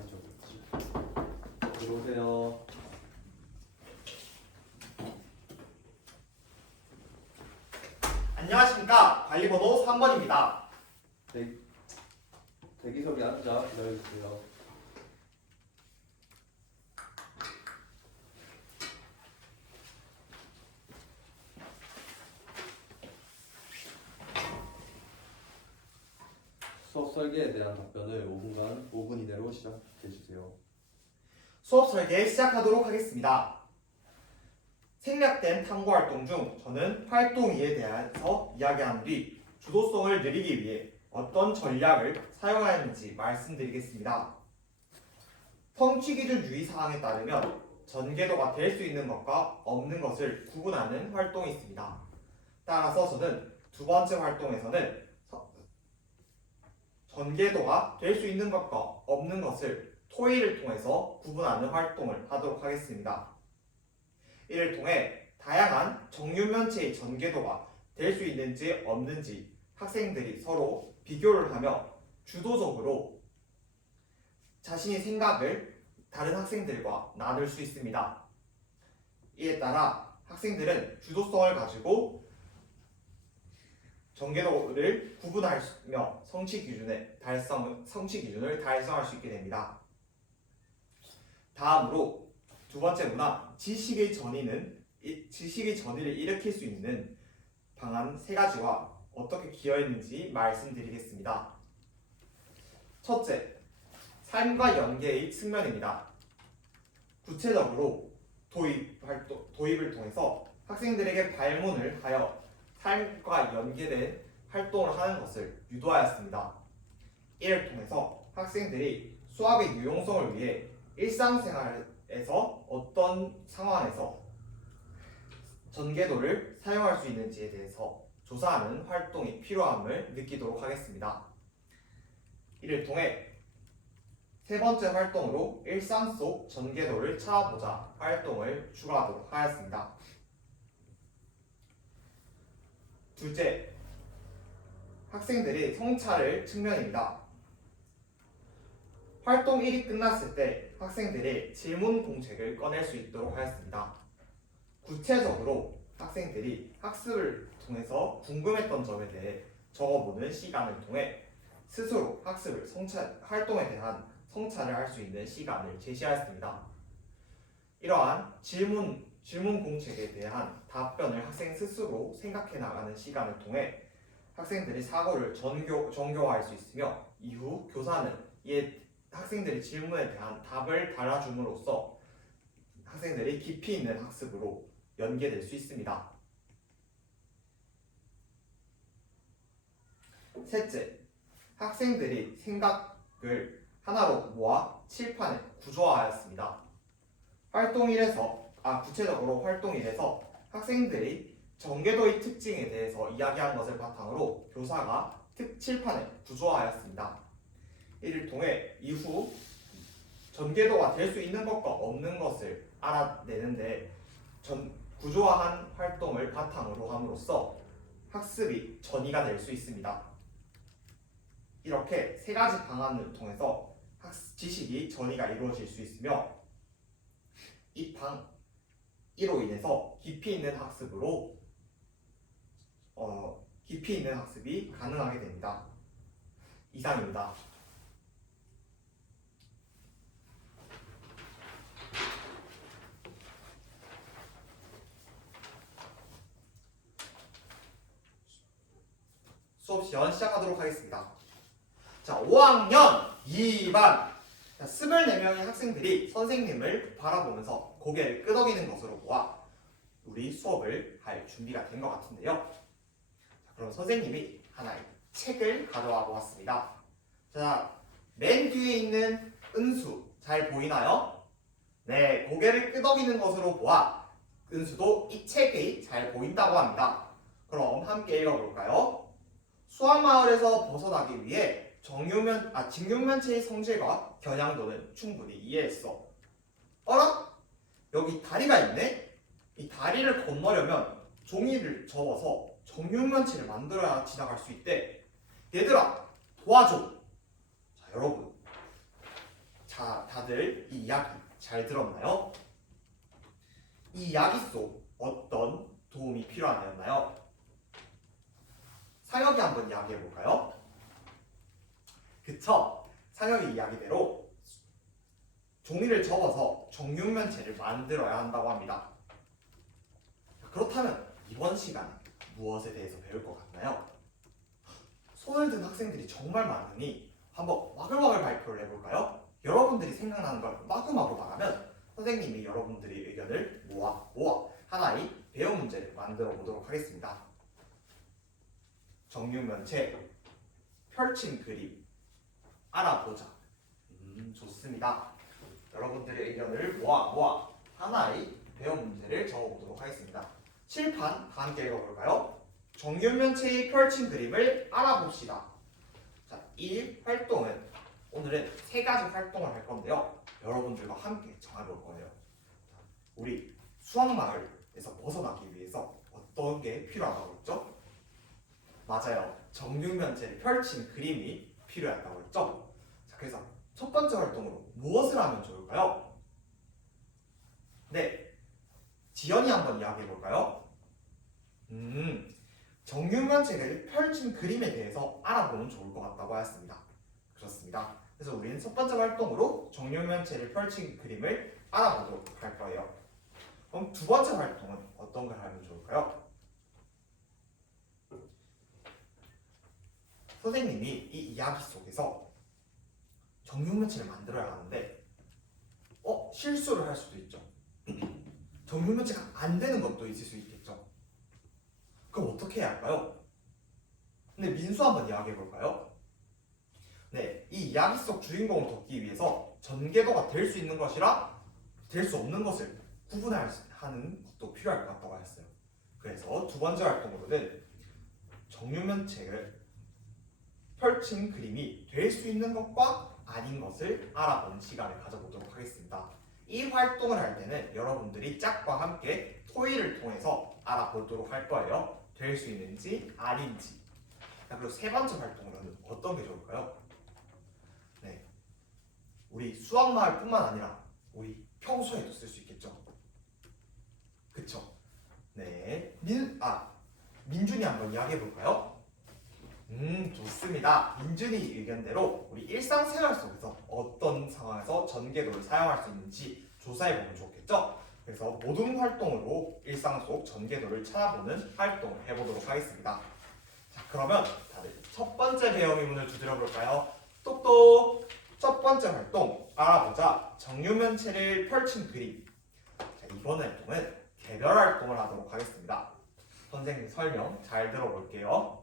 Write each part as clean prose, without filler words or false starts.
시간 적었지. 들어오세요. 안녕하십니까. 관리번호 3번입니다. 대기석에 앉아 기다려주세요. 수업 설계에 대한 답변을 5분 이내로 시작해주세요. 수업 설계 시작하도록 하겠습니다. 생략된 탐구활동 중 저는 활동에 대해서 이야기한 뒤 주도성을 늘리기 위해 어떤 전략을 사용하였는지 말씀드리겠습니다. 성취기준 유의사항에 따르면 전개도가 될 수 있는 것과 없는 것을 구분하는 활동이 있습니다. 따라서 저는 두 번째 활동에서는 전개도가 될 수 있는 것과 없는 것을 토의를 통해서 구분하는 활동을 하도록 하겠습니다. 이를 통해 다양한 정유면체의 전개도가 될 수 있는지 없는지 학생들이 서로 비교를 하며 주도적으로 자신의 생각을 다른 학생들과 나눌 수 있습니다. 이에 따라 학생들은 주도성을 가지고 전개도를 구분하며 성취 기준을 달성할 수 있게 됩니다. 다음으로 두 번째 문항, 지식의 전이를 일으킬 수 있는 방안 세 가지와 어떻게 기여했는지 말씀드리겠습니다. 첫째, 삶과 연계의 측면입니다. 구체적으로 도입을 통해서 학생들에게 발문을 하여 삶과 연계된 활동을 하는 것을 유도하였습니다. 이를 통해서 학생들이 수학의 유용성을 위해 일상생활에서 어떤 상황에서 전개도를 사용할 수 있는지에 대해서 조사하는 활동이 필요함을 느끼도록 하겠습니다. 이를 통해 세 번째 활동으로 일상 속 전개도를 찾아보자 활동을 추가하도록 하였습니다. 둘째, 학생들이 성찰을 측면입니다. 활동 1이 끝났을 때 학생들이 질문 공책을 꺼낼 수 있도록 하였습니다. 구체적으로 학생들이 학습을 통해서 궁금했던 점에 대해 적어보는 시간을 통해 스스로 활동에 대한 성찰을 할 수 있는 시간을 제시하였습니다. 이러한 질문 공책에 대한 답변을 학생 스스로 생각해 나가는 시간을 통해 학생들이 사고를 정교화할 수 있으며 이후 교사는 학생들의 질문에 대한 답을 달아줌으로써 학생들이 깊이 있는 학습으로 연계될 수 있습니다. 셋째, 학생들이 생각을 하나로 모아 칠판에 구조화하였습니다. 구체적으로 활동 1에서 학생들이 전개도의 특징에 대해서 이야기한 것을 바탕으로 교사가 칠판에 구조화하였습니다. 이를 통해 이후 전개도가 될 수 있는 것과 없는 것을 알아내는데 구조화한 활동을 바탕으로 함으로써 학습이 전이가 될 수 있습니다. 이렇게 세 가지 방안을 통해서 지식이 전이가 이루어질 수 있으며 이로 인해서 깊이 있는 학습이 가능하게 됩니다. 이상입니다. 수업 시간 시작하도록 하겠습니다. 자, 5학년 2반 24명의 학생들이 선생님을 바라보면서 고개를 끄덕이는 것으로 보아 우리 수업을 할 준비가 된 것 같은데요. 자, 그럼 선생님이 하나의 책을 가져와 보았습니다. 자, 맨 뒤에 있는 은수 잘 보이나요? 네, 고개를 끄덕이는 것으로 보아 은수도 이 책이 잘 보인다고 합니다. 그럼 함께 읽어볼까요? 수학마을에서 벗어나기 위해 직육면체의 성질과 겨냥도는 충분히 이해했어. 어라? 여기 다리가 있네? 이 다리를 건너려면 종이를 접어서 정육면체를 만들어야 지나갈 수 있대. 얘들아, 도와줘. 자, 여러분. 자, 잘 들었나요? 이 이야기 속 어떤 도움이 필요한 애였나요? 상혁이 한번 이야기해 볼까요? 그쵸? 상혁이 이야기대로 종이를 접어서 정육면체를 만들어야 한다고 합니다. 그렇다면 이번 시간에 무엇에 대해서 배울 것 같나요? 손을 든 학생들이 정말 많으니 한번 마글마글 발표를 해볼까요? 여러분들이 생각나는 걸 마구마구 말하면 선생님이 여러분들의 의견을 모아 하나의 배움 문제를 만들어 보도록 하겠습니다. 정육면체, 펼친 그림, 알아보자. 좋습니다. 여러분들의 의견을 모아 하나의 배움 문제를 적어보도록 하겠습니다. 칠판 다 함께 읽어볼까요? 정육면체의 펼친 그림을 알아봅시다. 자, 이 활동은 오늘은 세 가지 활동을 할 건데요. 여러분들과 함께 정해볼 거예요. 우리 수학마을에서 벗어나기 위해서 어떤 게 필요하다고 했죠? 맞아요. 정육면체를 펼친 그림이 필요하다고 했죠? 자, 그래서 첫 번째 활동으로 무엇을 하면 좋을까요? 네, 지연이 한번 이야기해 볼까요? 정육면체를 펼친 그림에 대해서 알아보면 좋을 것 같다고 하였습니다. 그렇습니다. 그래서 우리는 첫 번째 활동으로 정육면체를 펼친 그림을 알아보도록 할 거예요. 그럼 두 번째 활동은 어떤 걸 하면 좋을까요? 선생님이 이 이야기 속에서 정육면체를 만들어야 하는데 실수를 할 수도 있죠. 정육면체가 안 되는 것도 있을 수 있겠죠. 그럼 어떻게 해야 할까요? 근데 민수 한번 이야기해 볼까요? 네, 이 이야기 속 주인공을 돕기 위해서 전개도가 될 수 있는 것이라 될 수 없는 것을 구분하는 것도 필요할 것 같다고 했어요. 그래서 두 번째 활동으로는 정육면체를 펼친 그림이 될 수 있는 것과 아닌 것을 알아보는 시간을 가져보도록 하겠습니다. 이 활동을 할 때는 여러분들이 짝과 함께 토의를 통해서 알아보도록 할 거예요. 될 수 있는지 아닌지. 그리고 세 번째 활동으로는 어떤 게 좋을까요? 네, 우리 수학마을뿐만 아니라 우리 평소에도 쓸 수 있겠죠. 그쵸? 네, 민준이 한번 이야기해 볼까요? 좋습니다. 민준이 의견대로 우리 일상생활 속에서 어떤 상황에서 전개도를 사용할 수 있는지 조사해보면 좋겠죠? 그래서 모든 활동으로 일상 속 전개도를 찾아보는 활동을 해보도록 하겠습니다. 자, 그러면 다들 첫 번째 배움 의문을 두드려 볼까요? 똑똑! 첫 번째 활동 알아보자. 정육면체를 펼친 그림. 자, 이번 활동은 개별 활동을 하도록 하겠습니다. 선생님 설명 잘 들어볼게요.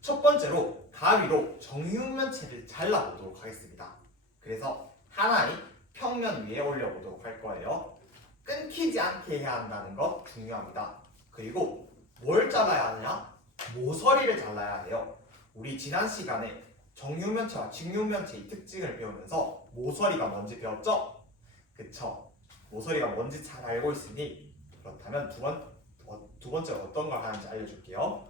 첫 번째로 가위로 정육면체를 잘라보도록 하겠습니다. 그래서 하나의 평면 위에 올려보도록 할 거예요. 끊기지 않게 해야 한다는 것 중요합니다. 그리고 뭘 잘라야 하느냐? 모서리를 잘라야 해요. 우리 지난 시간에 정육면체와 직육면체의 특징을 배우면서 모서리가 뭔지 배웠죠? 그쵸? 모서리가 뭔지 잘 알고 있으니 그렇다면 두 번째로 어떤 걸 하는지 알려줄게요.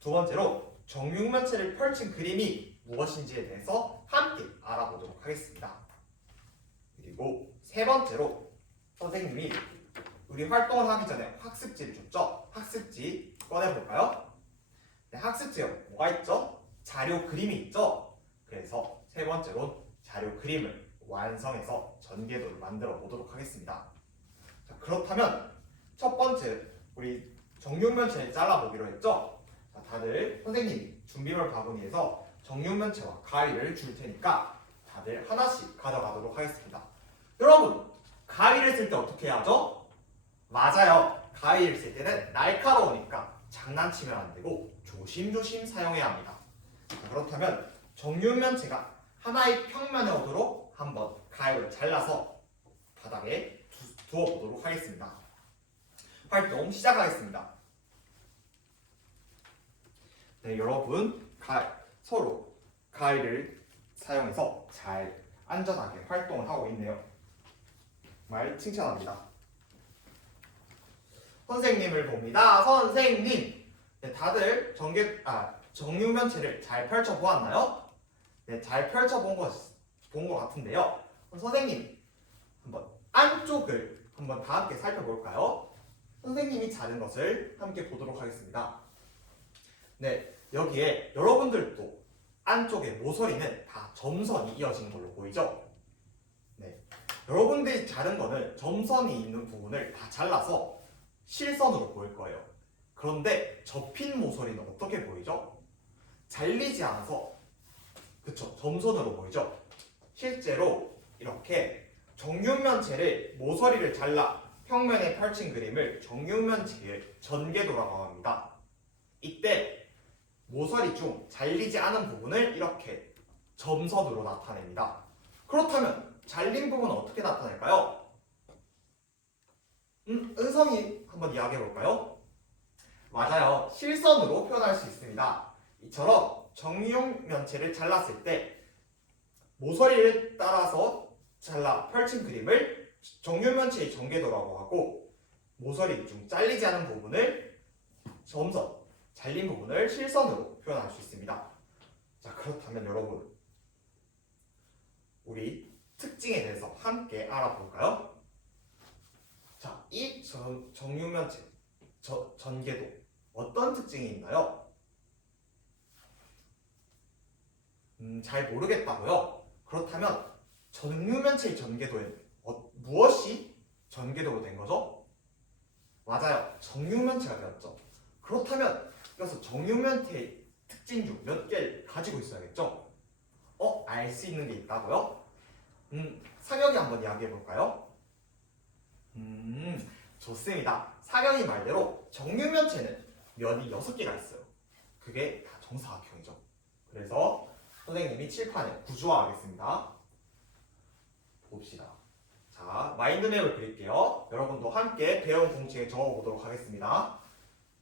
두 번째로 정육면체를 펼친 그림이 무엇인지에 대해서 함께 알아보도록 하겠습니다. 그리고 세 번째로 선생님이 우리 활동을 하기 전에 학습지를 줬죠? 학습지 꺼내볼까요? 네, 학습지에 뭐가 있죠? 자료 그림이 있죠? 그래서 세 번째로 자료 그림을 완성해서 전개도를 만들어 보도록 하겠습니다. 자, 그렇다면 첫 번째 우리 정육면체를 잘라보기로 했죠? 자, 다들 선생님이 준비물 바구니에서 정육면체와 가위를 줄 테니까 다들 하나씩 가져가도록 하겠습니다. 여러분, 가위를 쓸 때 어떻게 해야죠? 맞아요. 가위를 쓸 때는 날카로우니까 장난치면 안 되고 조심조심 사용해야 합니다. 자, 그렇다면 정육면체가 하나의 평면에 오도록 한번 가위로 잘라서 바닥에 두어보도록 하겠습니다. 활동 시작하겠습니다. 네, 여러분 서로 가위를 사용해서 잘 안전하게 활동을 하고 있네요. 정말 칭찬합니다. 선생님을 봅니다. 선생님! 네, 다들 정육면체를 잘 펼쳐 보았나요? 네, 잘 펼쳐 본 것 같은데요. 선생님, 한번 안쪽을 한번 다 함께 살펴볼까요? 선생님이 자른 것을 함께 보도록 하겠습니다. 네, 여기에 여러분들도 안쪽에 모서리는 다 점선이 이어진 걸로 보이죠? 네, 여러분들이 자른 거는 점선이 있는 부분을 다 잘라서 실선으로 보일 거예요. 그런데 접힌 모서리는 어떻게 보이죠? 잘리지 않아서, 그쵸, 점선으로 보이죠? 실제로 이렇게 정육면체를 모서리를 잘라 평면에 펼친 그림을 정육면체의 전개도라고 합니다. 이때 모서리 중 잘리지 않은 부분을 이렇게 점선으로 나타냅니다. 그렇다면 잘린 부분은 어떻게 나타낼까요? 은성이 한번 이야기해 볼까요? 맞아요. 실선으로 표현할 수 있습니다. 이처럼 정육면체를 잘랐을 때 모서리를 따라서 잘라 펼친 그림을 정육면체의 전개도라고 하고, 모서리 중 잘리지 않은 부분을 점선, 잘린 부분을 실선으로 표현할 수 있습니다. 자, 그렇다면 여러분, 우리 특징에 대해서 함께 알아볼까요? 자, 이 정육면체 전개도 어떤 특징이 있나요? 잘 모르겠다고요? 그렇다면 정육면체의 전개도에는 무엇이 전개도가 된 거죠? 맞아요. 정육면체가 되었죠. 그렇다면 이것은 정육면체의 특징 중 몇 개를 가지고 있어야겠죠? 알 수 있는 게 있다고요? 상혁이 한번 이야기해 볼까요? 좋습니다. 상혁이 말대로 정육면체는 면이 6개가 있어요. 그게 다 정사각형이죠. 그래서 선생님이 칠판에 구조화하겠습니다. 봅시다. 자, 마인드맵을 그릴게요. 여러분도 함께 배운 공식에 적어보도록 하겠습니다.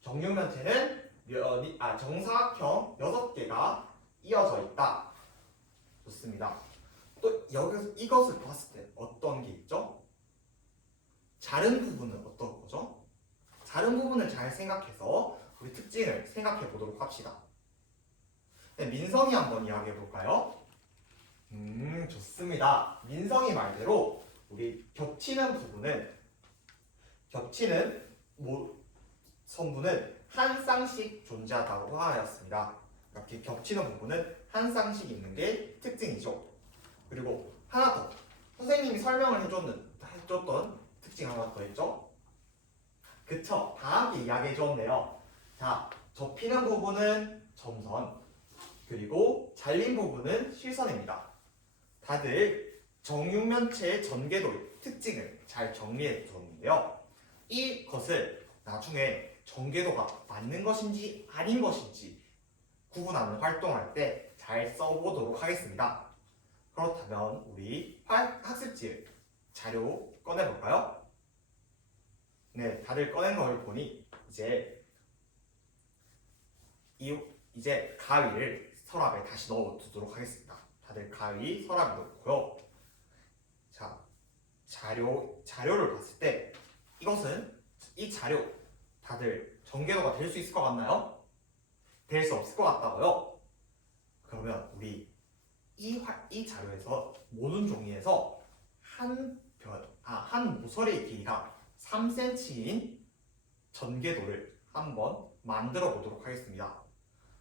정육면체는 정사각형 6개가 이어져 있다. 좋습니다. 또 여기서 이것을 봤을 때 어떤 게 있죠? 자른 부분은 어떤 거죠? 자른 부분을 잘 생각해서 우리 특징을 생각해 보도록 합시다. 네, 민성이 한번 이야기해 볼까요? 좋습니다. 민성이 말대로 우리 겹치는 선부는 한 쌍씩 존재하다고 하였습니다. 이렇게 겹치는 부분은 한 쌍씩 있는 게 특징이죠. 그리고 하나 더, 선생님이 설명을 해줬던 특징 하나 더 있죠? 그쵸? 다 함께 이야기해 줬네요. 자, 접히는 부분은 점선, 그리고 잘린 부분은 실선입니다. 다들 정육면체의 전개도의 특징을 잘 정리해 줬는데요. 이것을 나중에 전개도가 맞는 것인지 아닌 것인지 구분하는 활동할 때 잘 써보도록 하겠습니다. 그렇다면 우리 학습지 자료 꺼내볼까요? 네, 다들 꺼낸 걸 보니 이제 가위를 서랍에 다시 넣어두도록 하겠습니다. 다들 가위 서랍에 넣고요. 자, 자료를 봤을 때 이 자료 다들 전개도가 될 수 있을 것 같나요? 될 수 없을 것 같다고요? 그러면 우리 이 자료에서 모든 종이에서 한 모서리의 길이가 3cm인 전개도를 한번 만들어 보도록 하겠습니다.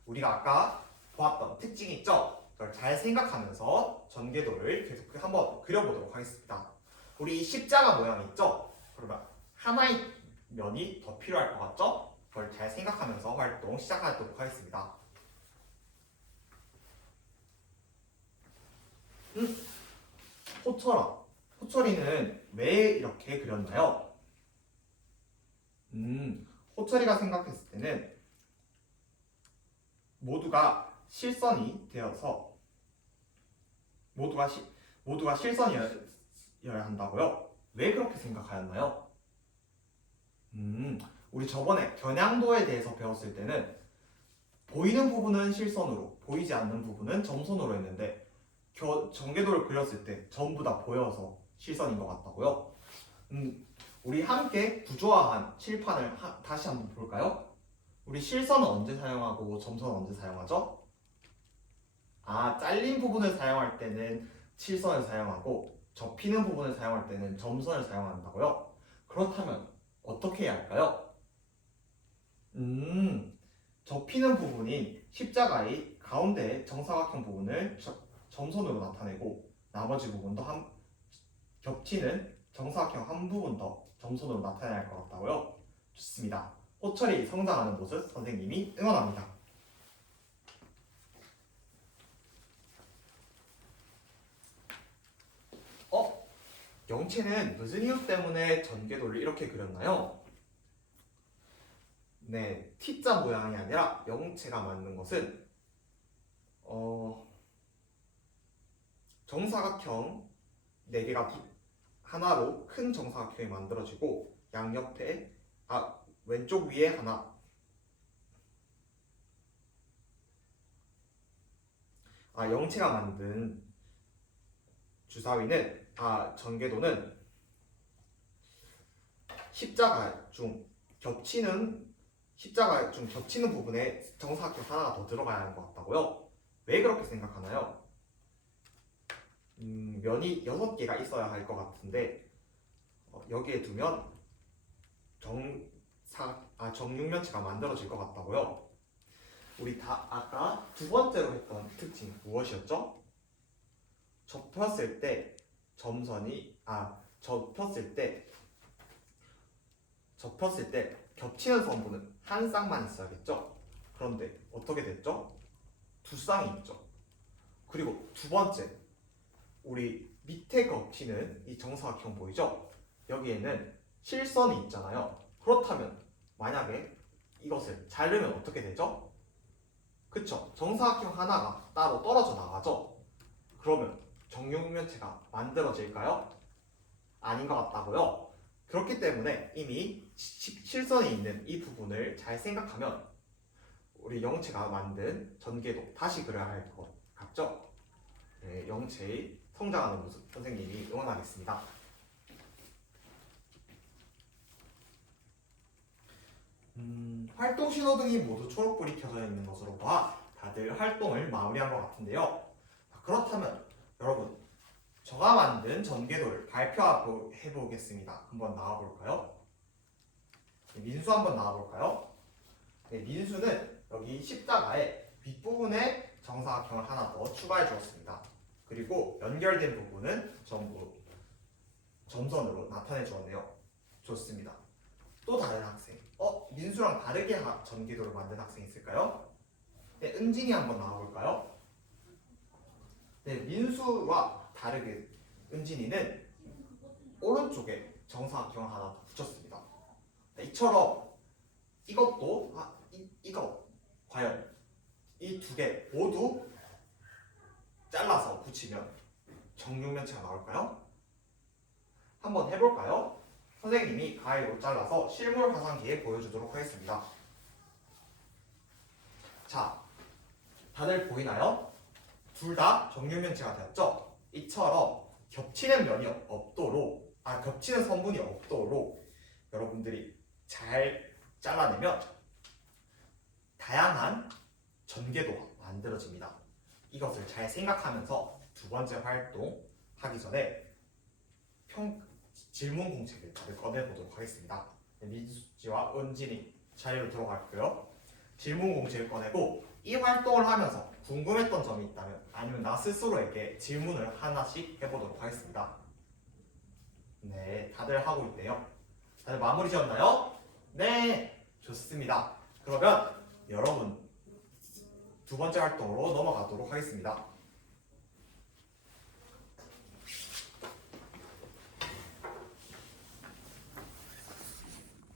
우리가 아까 보았던 특징이 있죠? 그걸 잘 생각하면서 전개도를 계속 한번 그려보도록 하겠습니다. 우리 십자가 모양이 있죠? 그러면 하나의 면이 더 필요할 것 같죠? 그걸 잘 생각하면서 활동 시작하도록 하겠습니다. 호철이는 왜 이렇게 그렸나요? 호철이가 생각했을 때는 모두가 실선이 되어서 모두가 실선이어야 한다고요? 왜 그렇게 생각하였나요? 우리 저번에 겨냥도에 대해서 배웠을 때는 보이는 부분은 실선으로, 보이지 않는 부분은 점선으로 했는데 전개도를 그렸을 때 전부 다 보여서 실선인 것 같다고요? 우리 함께 구조화한 칠판을 다시 한번 볼까요? 우리 실선은 언제 사용하고 점선은 언제 사용하죠? 잘린 부분을 사용할 때는 실선을 사용하고 접히는 부분을 사용할 때는 점선을 사용한다고요? 그렇다면 어떻게 해야 할까요? 접히는 부분인 십자가의 가운데 정사각형 부분을 점선으로 나타내고 나머지 부분도 겹치는 정사각형 한 부분 더 점선으로 나타내야 할 것 같다고요? 좋습니다. 호철이 성장하는 모습 선생님이 응원합니다. 영채는 무슨 이유 때문에 전개도를 이렇게 그렸나요? 네, T자 모양이 아니라 영채가 맞는 것은 정사각형 4개가 하나로 큰 정사각형이 만들어지고 양옆에 왼쪽 위에 하나 영채가 만든 주사위는 전개도는 십자가 중 겹치는 부분에 정사각형 하나가 더 들어가야 하는 것 같다고요? 왜 그렇게 생각하나요? 면이 6개가 있어야 할 것 같은데 여기에 두면 정육면체가 만들어질 것 같다고요? 우리 다 아까 두 번째로 했던 특징 무엇이었죠? 접혔을 때 겹치는 선분은 한 쌍만 있어야겠죠? 그런데 어떻게 됐죠? 두 쌍이 있죠. 그리고 두 번째, 우리 밑에 겹치는 이 정사각형 보이죠? 여기에는 실선이 있잖아요. 그렇다면 만약에 이것을 자르면 어떻게 되죠? 그쵸? 정사각형 하나가 따로 떨어져 나가죠? 그러면 정육면체가 만들어질까요? 아닌 것 같다고요? 그렇기 때문에 이미 실선이 있는 이 부분을 잘 생각하면 우리 영채가 만든 전개도 다시 그려야 할 것 같죠? 네, 영채의 성장하는 모습 선생님이 응원하겠습니다. 활동 신호등이 모두 초록불이 켜져 있는 것으로 봐 다들 활동을 마무리한 것 같은데요. 그렇다면 여러분, 제가 만든 전개도를 발표해 보겠습니다. 한번 나와볼까요? 민수 한번 나와볼까요? 네, 민수는 여기 십자가의 윗부분에 정사각형을 하나 더 추가해 주었습니다. 그리고 연결된 부분은 전부 점선으로 나타내 주었네요. 좋습니다. 또 다른 학생, 민수랑 다르게 전개도를 만든 학생 있을까요? 네, 은진이 한번 나와볼까요? 네, 민수와 다르게 은진이는 오른쪽에 정사각형을 하나 더 붙였습니다. 네, 이처럼 이것도 이거 과연 이 두 개 모두 잘라서 붙이면 정육면체가 나올까요? 한번 해볼까요? 선생님이 가위로 잘라서 실물 화상기에 보여주도록 하겠습니다. 자, 다들 보이나요? 둘 다 정육면체가 되었죠? 이처럼 겹치는 면이 없도록, 겹치는 선분이 없도록 여러분들이 잘 잘라내면 다양한 전개도가 만들어집니다. 이것을 잘 생각하면서 두 번째 활동 하기 전에 질문 공책을 다들 꺼내보도록 하겠습니다. 민수지와 은진이 자리로 들어갈게요. 질문 공책을 꺼내고 이 활동을 하면서 궁금했던 점이 있다면 아니면 나 스스로에게 질문을 하나씩 해보도록 하겠습니다. 네, 다들 하고 있네요. 다들 마무리 지었나요? 네, 좋습니다. 그러면 여러분 두 번째 활동으로 넘어가도록 하겠습니다.